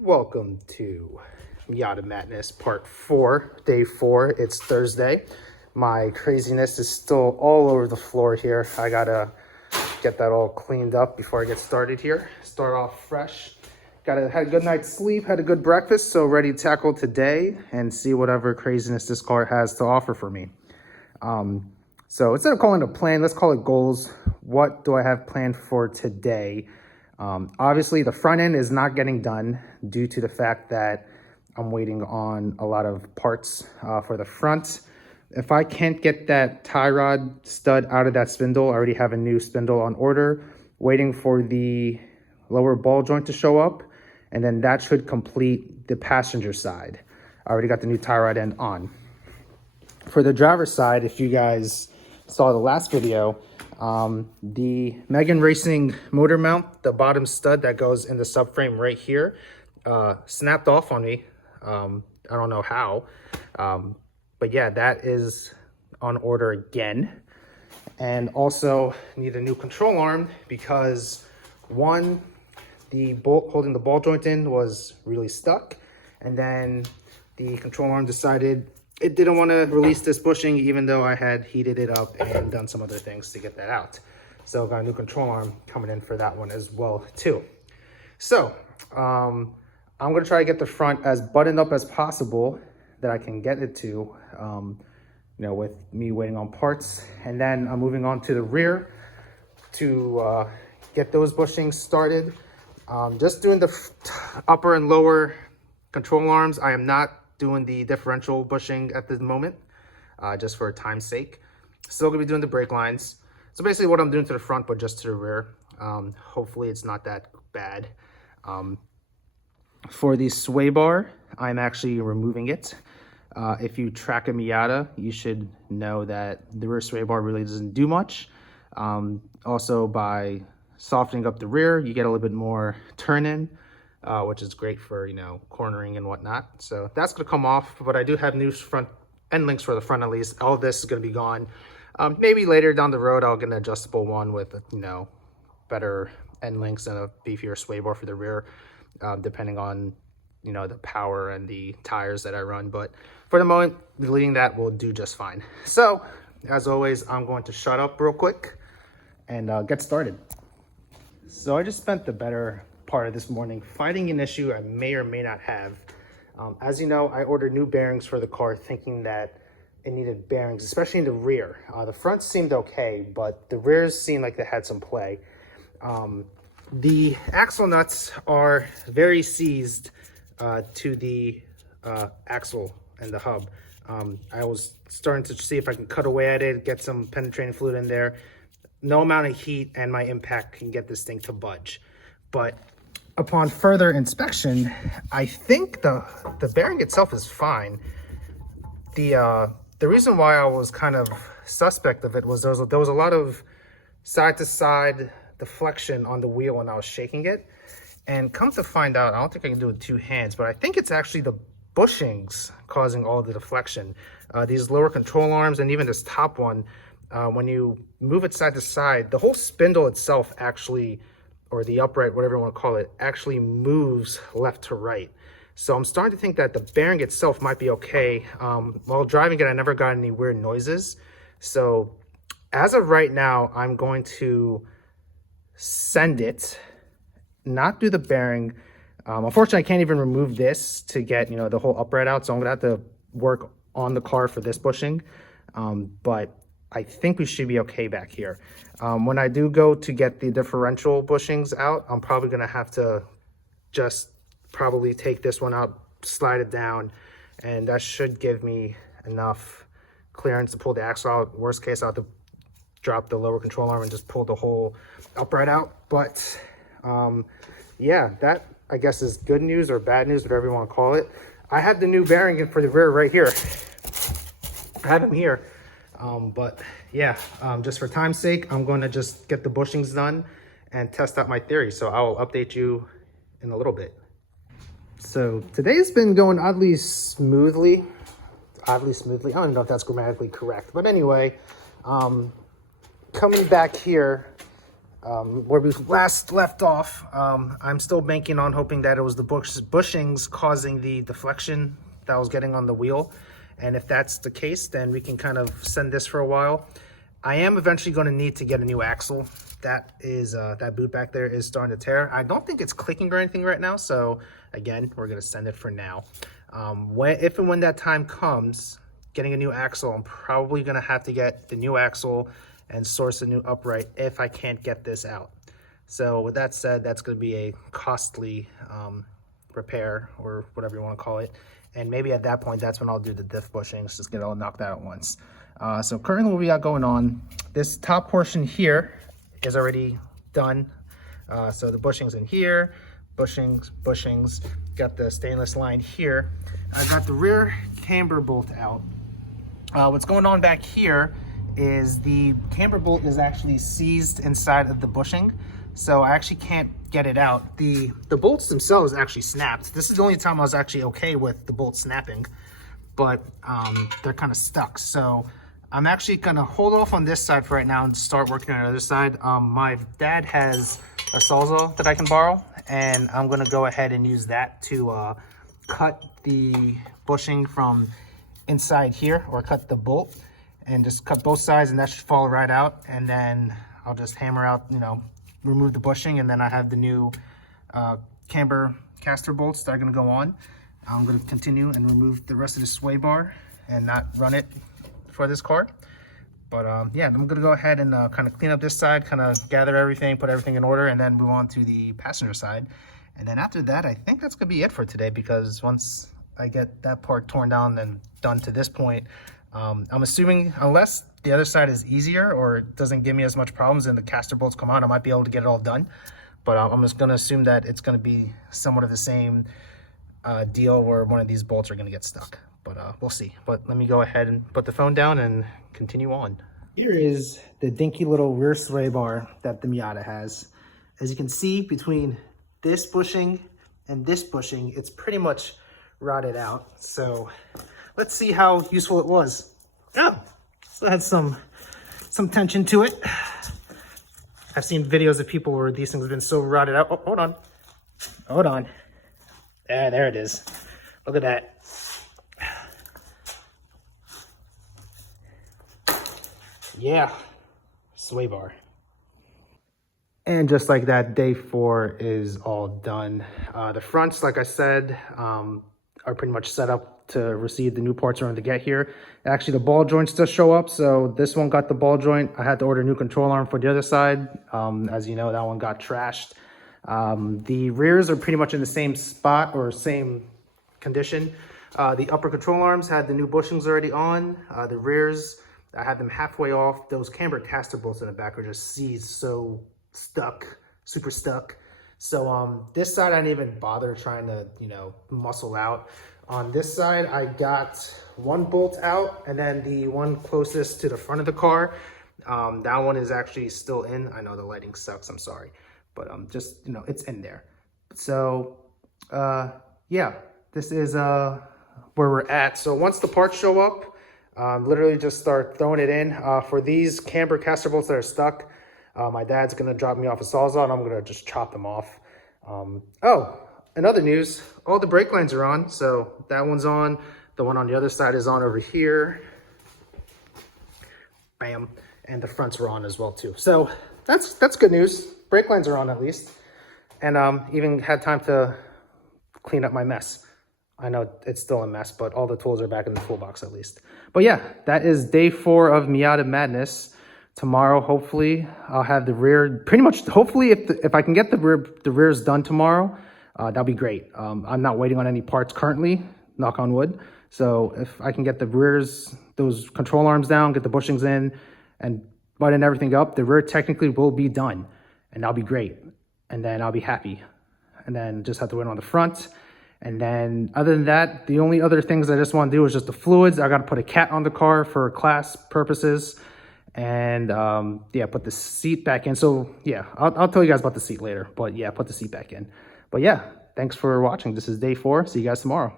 Welcome to Miata Madness Part 4, Day 4. It's Thursday. My craziness is still all over the floor here. I gotta get that all cleaned up before I get started here. Start off fresh. Had a good night's sleep, had a good breakfast, so ready to tackle today and see whatever craziness this car has to offer for me. So instead of calling it a plan, let's call it goals. What do I have planned for today? Obviously, the front end is not getting done due to the fact that I'm waiting on a lot of parts for the front. If I can't get that tie rod stud out of that spindle, I already have a new spindle on order, waiting for the lower ball joint to show up, and then that should complete the passenger side. I already got the new tie rod end on. For the driver's side, if you guys saw the last video, the Megan Racing motor mount, the bottom stud that goes in the subframe right here, snapped off on me. I don't know how, but yeah, that is on order again. And also need a new control arm because one, the bolt holding the ball joint in was really stuck, and then the control arm decided it didn't want to release this bushing even though I had heated it up and done some other things to get that out. So got a new control arm coming in for that one as well too. So I'm going to try to get the front as buttoned up as possible that I can get it to, with me waiting on parts. And then I'm moving on to the rear to get those bushings started. Just doing the upper and lower control arms. I am not doing the differential bushing at the moment, just for time's sake. Still gonna be doing the brake lines. So basically what I'm doing to the front, but just to the rear. Hopefully it's not that bad. For the sway bar, I'm actually removing it. If you track a Miata, you should know that the rear sway bar really doesn't do much. Also by softening up the rear, you get a little bit more turn in, which is great for, cornering and whatnot. So that's going to come off, but I do have new front end links for the front at least. All of this is going to be gone. Maybe later down the road, I'll get an adjustable one with, better end links and a beefier sway bar for the rear, depending on, the power and the tires that I run. But for the moment, deleting that will do just fine. So as always, I'm going to shut up real quick and get started. So I just spent the better part of this morning fighting an issue I may or may not have. As you know, I ordered new bearings for the car thinking that it needed bearings, especially in the rear. The front seemed okay, but the rears seemed like they had some play. The axle nuts are very seized to the axle and the hub. I was starting to see if I can cut away at it, get some penetrating fluid in there. No amount of heat and my impact can get this thing to budge. But upon further inspection, I think the bearing itself is fine. The reason why I was kind of suspect of it was there was a lot of side-to-side deflection on the wheel when I was shaking it. And come to find out, I don't think I can do it with two hands, but I think it's actually the bushings causing all the deflection. These lower control arms and even this top one, when you move it side to side, the whole spindle itself actually, or the upright, whatever you want to call it, actually moves left to right. So I'm starting to think that the bearing itself might be okay. While driving it, I never got any weird noises. So as of right now, I'm going to send it, not do the bearing. Unfortunately, I can't even remove this to get, the whole upright out. So I'm gonna have to work on the car for this bushing. But I think we should be okay back here. When I do go to get the differential bushings out, I'm probably gonna have to just probably take this one out, slide it down, and that should give me enough clearance to pull the axle out. Worst case, I'll have to drop the lower control arm and just pull the whole upright out. But yeah, that I guess is good news or bad news, whatever you want to call it. I have the new bearing in for the rear right here. I have them here. But yeah, just for time's sake, I'm going to just get the bushings done and test out my theory. So I will update you in a little bit. So today's been going oddly smoothly. I don't even know if that's grammatically correct, but anyway, coming back here, Where we last left off, I'm still banking on hoping that it was the bushings causing the deflection that I was getting on the wheel. And if that's the case, then we can kind of send this for a while. I am eventually going to need to get a new axle. That is that boot back there is starting to tear. I don't think it's clicking or anything right now, so again, we're going to send it for now. If and when that time comes, getting a new axle, I'm probably going to have to get the new axle and source a new upright if I can't get this out. So with that said, that's going to be a costly repair, or whatever you want to call it. And maybe at that point, that's when I'll do the diff bushings, just get it all knocked out at once. So currently what we got going on, this top portion here is already done. So the bushings in here, bushings, got the stainless line here. I got the rear camber bolt out. What's going on back here is the camber bolt is actually seized inside of the bushing, so I actually can't get it out. The bolts themselves actually snapped. This is the only time I was actually okay with the bolts snapping, but they're kind of stuck. So I'm actually gonna hold off on this side for right now and start working on the other side. My dad has a Sawzall that I can borrow, and I'm gonna go ahead and use that to cut the bushing from inside here, or cut the bolt, and just cut both sides, and that should fall right out. And then I'll just hammer out, remove the bushing, and then I have the new camber caster bolts that are gonna go on. I'm gonna continue and remove the rest of the sway bar and not run it for this car. But yeah, I'm gonna go ahead and kind of clean up this side, kind of gather everything, put everything in order, and then move on to the passenger side. And then after that, I think that's gonna be it for today, because once I get that part torn down and done to this point, I'm assuming, unless the other side is easier or doesn't give me as much problems and the caster bolts come out, I might be able to get it all done. But I'm just gonna assume that it's gonna be somewhat of the same deal where one of these bolts are gonna get stuck. But we'll see. But let me go ahead and put the phone down and continue on. Here is the dinky little rear sway bar that the Miata has. As you can see, between this bushing and this bushing, it's pretty much rotted out. So let's see how useful it was. Oh, so it had some tension to it. I've seen videos of people where these things have been so rotted out. Oh, hold on. There it is. Look at that. Yeah, sway bar. And just like that, day 4 is all done. The fronts, like I said, are pretty much set up to receive the new parts around to get here. Actually, the ball joints still show up, so this one got the ball joint. I had to order a new control arm for the other side. As you know, that one got trashed. The rears are pretty much in the same spot or same condition. The upper control arms had the new bushings already on. The rears, I had them halfway off. Those camber caster bolts in the back are just seized, so stuck, super stuck. So this side I didn't even bother trying to, muscle out. On this side, I got one bolt out, and then the one closest to the front of the car, that one is actually still in. I know the lighting sucks, I'm sorry, but just, it's in there. So yeah, this is where we're at. So once the parts show up, literally just start throwing it in. For these camber caster bolts that are stuck, my dad's gonna drop me off a Sawzall, and I'm gonna just chop them off. Oh, in other news, all the brake lines are on. So that one's on. The one on the other side is on over here. Bam. And the fronts were on as well too. So that's good news. Brake lines are on at least. And even had time to clean up my mess. I know it's still a mess, but all the tools are back in the toolbox at least. But yeah, that is day 4 of Miata Madness. Tomorrow, hopefully, I'll have the rear, pretty much, hopefully, if I can get the rears done tomorrow, that'll be great. I'm not waiting on any parts currently, knock on wood. So if I can get the rears, those control arms down, get the bushings in, and button everything up, the rear technically will be done, and that'll be great. And then I'll be happy. And then just have to wait on the front. And then other than that, the only other things I just want to do is just the fluids. I got to put a cat on the car for class purposes. And yeah, put the seat back in. So yeah, I'll tell you guys about the seat later, but yeah, put the seat back in. But yeah, thanks for watching. This is day 4. See you guys tomorrow.